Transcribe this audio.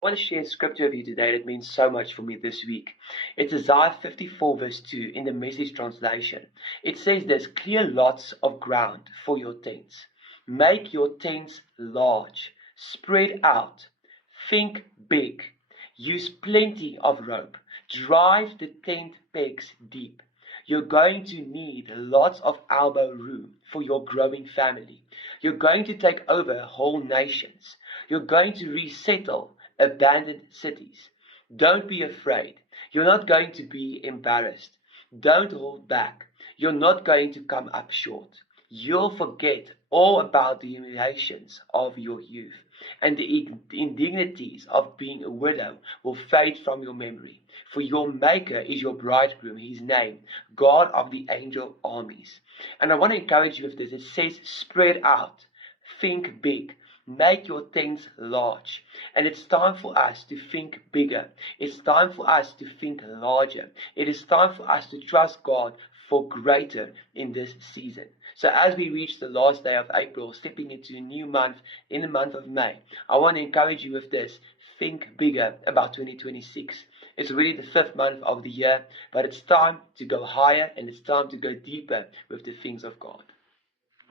I want to share a scripture with you today that means so much for me this week. It's Isaiah 54, verse 2 in the Message translation. It says this: clear lots of ground for your tents. Make your tents large. Spread out. Think big. Use plenty of rope. Drive the tent pegs deep. You're going to need lots of elbow room for your growing family. You're going to take over whole nations. You're going to resettle abandoned cities. Don't be afraid. You're not going to be embarrassed. Don't hold back. You're not going to come up short. You'll forget all about the humiliations of your youth, and the indignities of being a widow will fade from your memory. For your Maker is your bridegroom, his name, God of the angel armies. And I want to encourage you with this. It says, spread out, think big. Make your things large. And it's time for us to think bigger. It's time for us to think larger. It is time for us to trust God for greater in this season. So as we reach the last day of April, stepping into a new month in the month of May, I want to encourage you with this. Think bigger about 2026. It's already the fifth month of the year, but it's time to go higher and it's time to go deeper with the things of God.